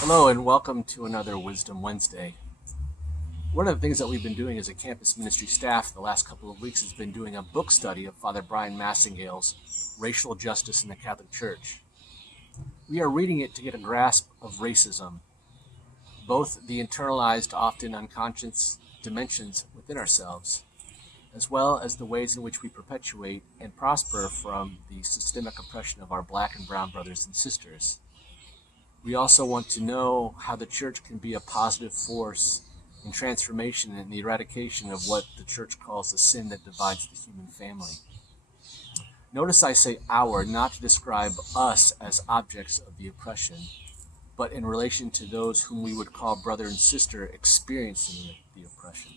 Hello and welcome to another Wisdom Wednesday. One of the things that we've been doing as a campus ministry staff the last couple of weeks has been doing a book study of Father Brian Massingale's Racial Justice in the Catholic Church. We are reading it to get a grasp of racism, both the internalized, often unconscious dimensions within ourselves, as well as the ways in which we perpetuate and prosper from the systemic oppression of our Black and brown brothers and sisters. We also want to know how the church can be a positive force in transformation and the eradication of what the church calls the sin that divides the human family. Notice I say our, not to describe us as objects of the oppression, but in relation to those whom we would call brother and sister experiencing the oppression.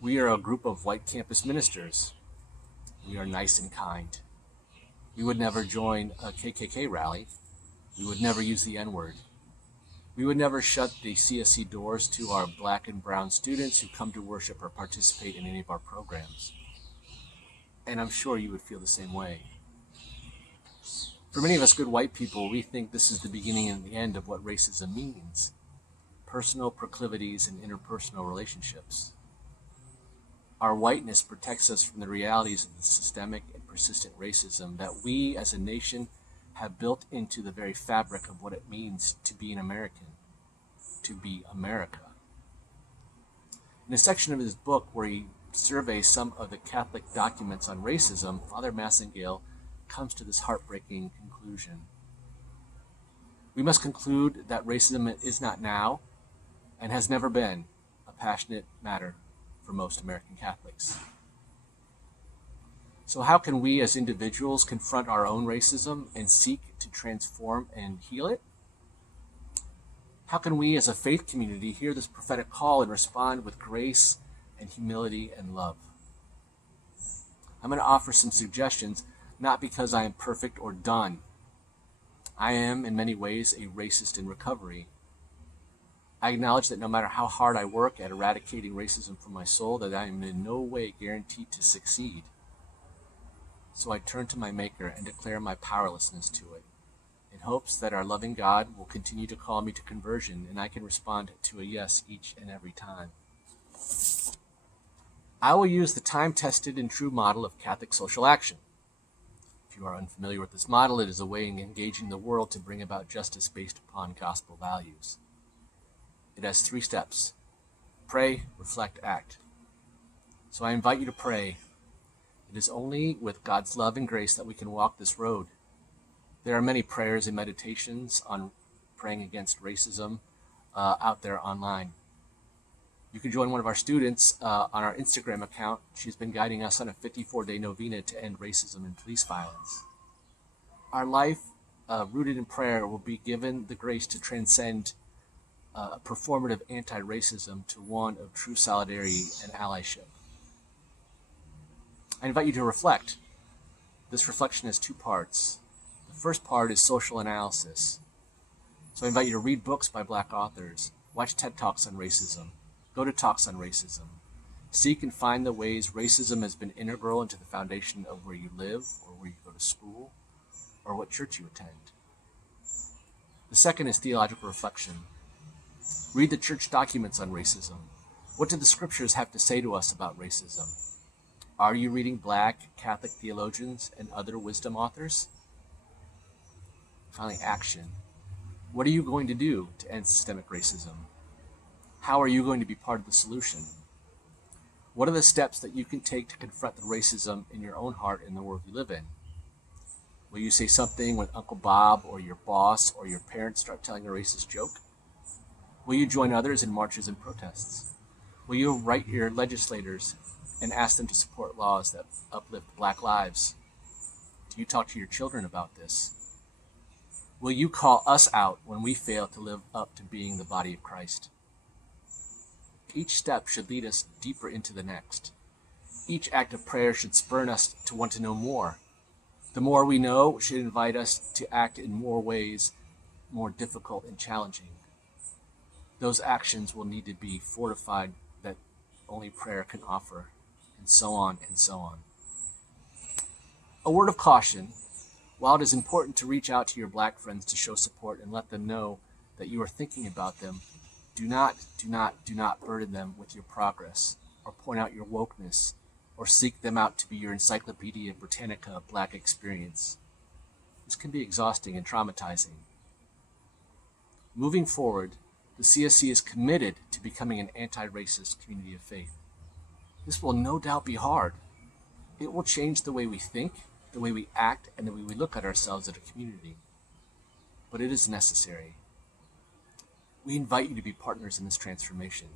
We are a group of white campus ministers. We are nice and kind. We would never join a KKK rally. We would never use the N-word. We would never shut the CSC doors to our Black and brown students who come to worship or participate in any of our programs. And I'm sure you would feel the same way. For many of us good white people, we think this is the beginning and the end of what racism means: personal proclivities and interpersonal relationships. Our whiteness protects us from the realities of the systemic and persistent racism that we as a nation have built into the very fabric of what it means to be an American, to be America. In a section of his book where he surveys some of the Catholic documents on racism, Father Massingale comes to this heartbreaking conclusion. We must conclude that racism is not now, and has never been, a passionate matter for most American Catholics. So how can we as individuals confront our own racism and seek to transform and heal it? How can we as a faith community hear this prophetic call and respond with grace and humility and love? I'm going to offer some suggestions, not because I am perfect or done. I am, in many ways, a racist in recovery. I acknowledge that no matter how hard I work at eradicating racism from my soul, that I am in no way guaranteed to succeed. So I turn to my Maker and declare my powerlessness to it, in hopes that our loving God will continue to call me to conversion and I can respond to a yes each and every time. I will use the time-tested and true model of Catholic social action. If you are unfamiliar with this model, it is a way of engaging the world to bring about justice based upon gospel values. It has 3 steps: pray, reflect, act. So I invite you to pray. It is only with God's love and grace that we can walk this road. There are many prayers and meditations on praying against racism out there online. You can join one of our students on our Instagram account. She's been guiding us on a 54-day novena to end racism and police violence. Our life, rooted in prayer, will be given the grace to transcend performative anti-racism to one of true solidarity and allyship. I invite you to reflect. This reflection has 2 parts. The first part is social analysis. So I invite you to read books by Black authors, watch TED Talks on racism, go to talks on racism, seek and find the ways racism has been integral into the foundation of where you live, or where you go to school, or what church you attend. The second is theological reflection. Read the church documents on racism. What do the scriptures have to say to us about racism? Are you reading Black Catholic theologians and other wisdom authors? Finally, action. What are you going to do to end systemic racism? How are you going to be part of the solution? What are the steps that you can take to confront the racism in your own heart in the world you live in? Will you say something when Uncle Bob or your boss or your parents start telling a racist joke? Will you join others in marches and protests? Will you write your legislators and ask them to support laws that uplift Black lives? Do you talk to your children about this? Will you call us out when we fail to live up to being the body of Christ? Each step should lead us deeper into the next. Each act of prayer should spur us to want to know more. The more we know should invite us to act in more ways, more difficult and challenging. Those actions will need to be fortified that only prayer can offer, and so on and so on. A word of caution: While it is important to reach out to your black friends to show support and let them know that you are thinking about them, do not burden them with your progress, or point out your wokeness, or seek them out to be your Encyclopedia Britannica of black experience. This can be exhausting and traumatizing. Moving forward, the CSC is committed to becoming an anti-racist community of faith. This will no doubt be hard. It will change the way we think, the way we act, and the way we look at ourselves as a community. But it is necessary. We invite you to be partners in this transformation.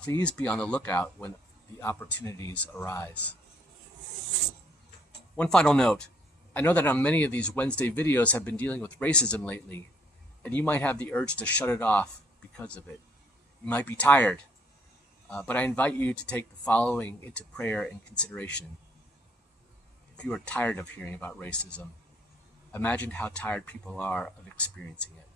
Please be on the lookout when the opportunities arise. One final note. I know that on many of these Wednesday videos have been dealing with racism lately, and you might have the urge to shut it off because of it. You might be tired, but I invite you to take the following into prayer and consideration. If you are tired of hearing about racism, imagine how tired people are of experiencing it.